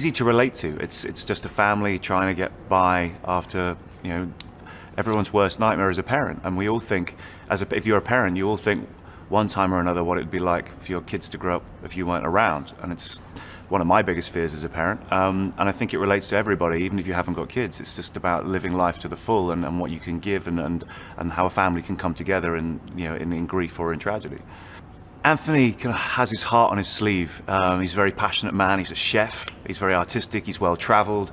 Easy to relate to. It's just a family trying to get by after, everyone's worst nightmare as a parent. And we all think, if you're a parent, you all think one time or another what it'd be like for your kids to grow up if you weren't around. And it's one of my biggest fears as a parent. And I think it relates to everybody, even if you haven't got kids. It's just about living life to the full and what you can give and how a family can come together in grief or in tragedy. Anthony kind of has his heart on his sleeve. He's a very passionate man. He's a chef. He's very artistic. He's well traveled.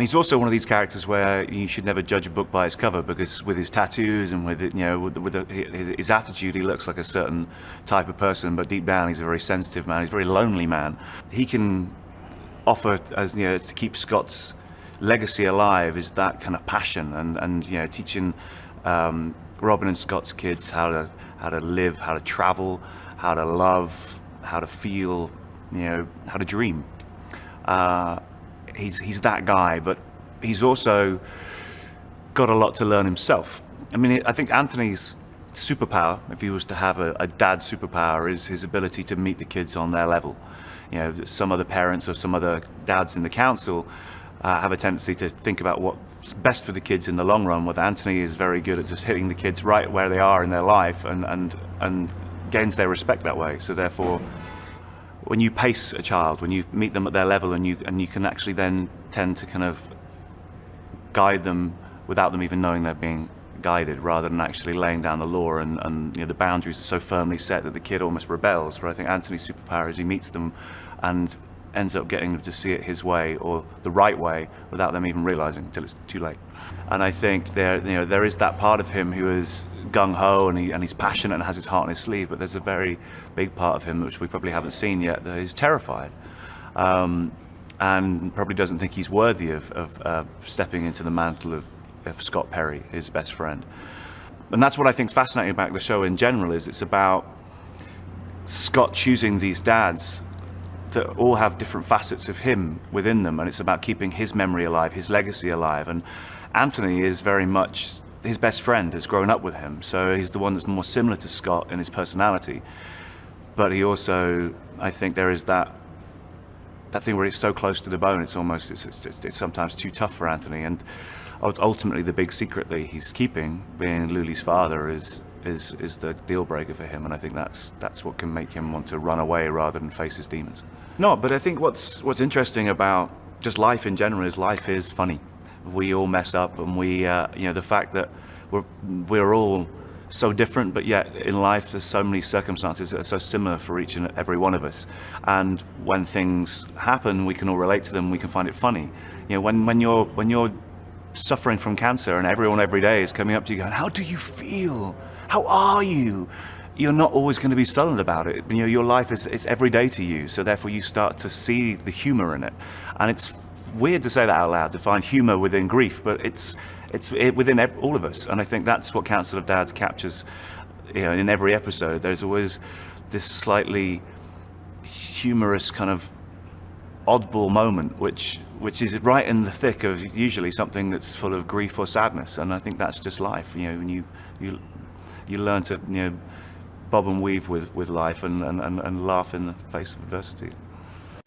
He's also one of these characters where you should never judge a book by its cover, because with his tattoos and with his attitude, he looks like a certain type of person, but deep down he's a very sensitive man. He's a very lonely man. He can offer, to keep Scott's legacy alive, is that kind of passion and teaching Robin and Scott's kids how to live, how to travel, how to love, how to feel, how to dream. He's that guy, but he's also got a lot to learn himself. I mean, I think Anthony's superpower, if he was to have a dad superpower, is his ability to meet the kids on their level. Some other parents or some other dads in the council have a tendency to think about what's best for the kids in the long run, where Anthony is very good at just hitting the kids right where they are in their life and gains their respect that way. So therefore, when you pace a child, when you meet them at their level and you can actually then tend to kind of guide them without them even knowing they're being guided, rather than actually laying down the law and the boundaries are so firmly set that the kid almost rebels. Where I think Anthony's superpower is he meets them and ends up getting them to see it his way or the right way without them even realizing until it's too late. And I think there is that part of him who is gung-ho and he's passionate and has his heart on his sleeve, but there's a very big part of him which we probably haven't seen yet that is terrified, and probably doesn't think he's worthy of stepping into the mantle of Scott Perry, his best friend. And that's what I think is fascinating about the show in general, is it's about Scott choosing these dads that all have different facets of him within them, and it's about keeping his memory alive, his legacy alive. And Anthony is very much his best friend, has grown up with him, so he's the one that's more similar to Scott in his personality. But he also, I think there is that thing where it's so close to the bone, it's almost it's sometimes too tough for Anthony. And ultimately the big secret that he's keeping, being Luly's father, is the deal breaker for him, and I think that's what can make him want to run away rather than face his demons. No, but I think what's interesting about just life in general is life is funny. We all mess up, and we the fact that we're all so different, but yet in life there's so many circumstances that are so similar for each and every one of us, and when things happen we can all relate to them, we can find it funny. When you're suffering from cancer and everyone every day is coming up to you going, how do you feel? How are you? You're not always going to be sullen about it. Your life is every day to you, so therefore you start to see the humor in it. And it's weird to say that out loud, to find humor within grief, but it's within all of us. And I think that's what Council of Dads captures. In every episode, there's always this slightly humorous kind of oddball moment, which is right in the thick of usually something that's full of grief or sadness. And I think that's just life. When you learn to bob and weave with life and laugh in the face of adversity.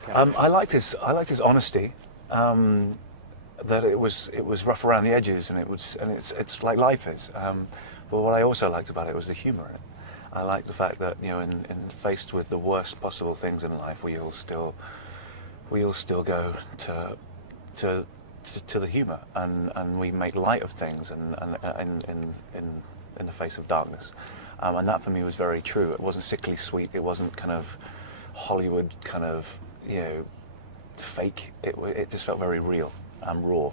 I liked his honesty. That it was rough around the edges, and it's like life is. But what I also liked about it was the humour in it. I liked the fact that in faced with the worst possible things in life, we all still go to the humour, and we make light of things and in the face of darkness. And that for me was very true. It wasn't sickly sweet. It wasn't kind of Hollywood kind of fake. It just felt very real and raw.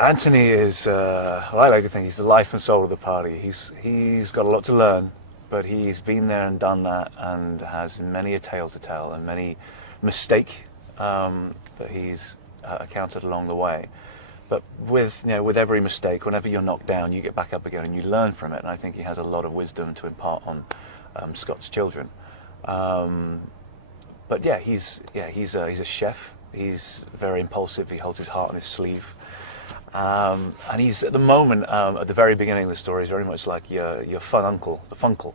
Anthony is, I like to think he's the life and soul of the party. He's got a lot to learn, but he's been there and done that, and has many a tale to tell and many mistake that he's encountered along the way. But with every mistake, whenever you're knocked down, you get back up again and you learn from it. And I think he has a lot of wisdom to impart on Scott's children. But yeah, he's a chef. He's very impulsive. He holds his heart on his sleeve. And he's at the moment, at the very beginning of the story, he's very much like your fun uncle, the funkle.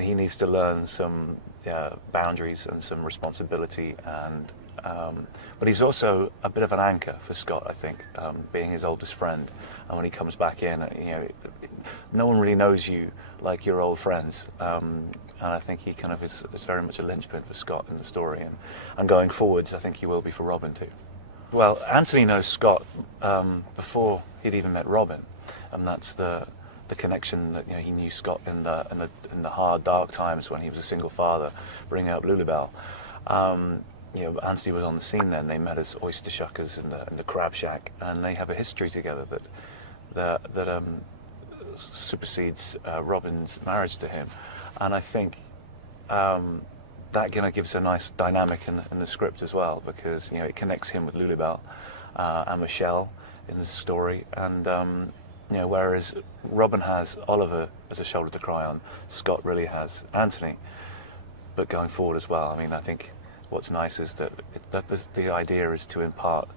He needs to learn some boundaries and some responsibility, and But he's also a bit of an anchor for Scott, I think, being his oldest friend. And when he comes back in, no one really knows you like your old friends. And I think he kind of is very much a linchpin for Scott in the story. And going forwards, I think he will be for Robin too. Well, Anthony knows Scott before he'd even met Robin, and that's the connection that he knew Scott in the hard, dark times when he was a single father, bringing up luly. Anthony was on the scene then. They met as oyster shuckers in the crab shack, and they have a history together that supersedes Robin's marriage to him. And I think that gives a nice dynamic in the script as well, because it connects him with luly and Michelle in the story, and whereas Robin has Oliver as a shoulder to cry on, Scott really has Anthony. But going forward as well, I think what's nice is that the idea is to impart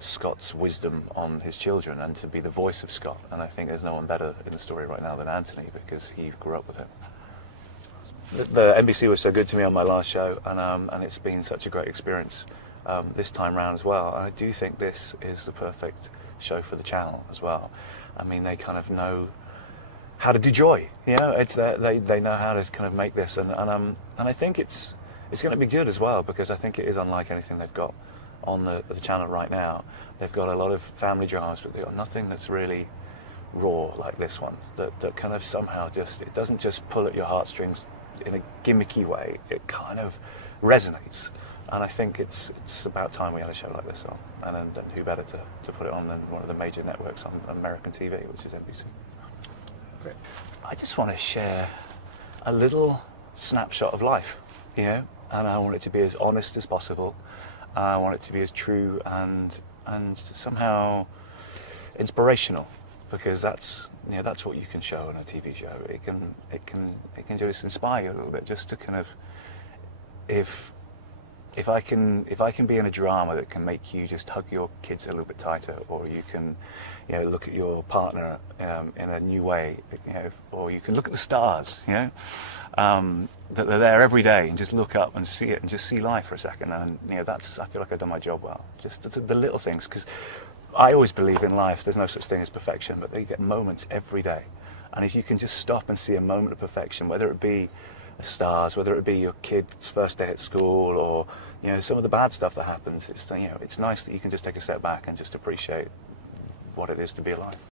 Scott's wisdom on his children and to be the voice of Scott. And I think there's no one better in the story right now than Anthony, because he grew up with him. The NBC was so good to me on my last show, and it's been such a great experience this time round as well. And I do think this is the perfect show for the channel as well. They kind of know how to do joy. They know how to kind of make this, and I think it's going to be good as well, because I think it is unlike anything they've got on the channel right now. They've got a lot of family dramas, but they've got nothing that's really raw like this one. That kind of somehow it doesn't just pull at your heartstrings in a gimmicky way. It kind of resonates. And I think it's about time we had a show like this on, and who better to put it on than one of the major networks on American TV, which is NBC. Great. I just want to share a little snapshot of life, and I want it to be as honest as possible. I want it to be as true and somehow inspirational, because that's what you can show on a TV show. It can just inspire you a little bit, just to kind of if I can be in a drama that can make you just hug your kids a little bit tighter, or you can look at your partner in a new way, or you can look at the stars, that they're there every day, and just look up and see it and just see life for a second. And I feel like I've done my job well. Just the little things, because I always believe in life there's no such thing as perfection, but you get moments every day. And if you can just stop and see a moment of perfection, whether it be the stars, whether it be your kid's first day at school, or some of the bad stuff that happens, it's nice that you can just take a step back and just appreciate what it is to be alive.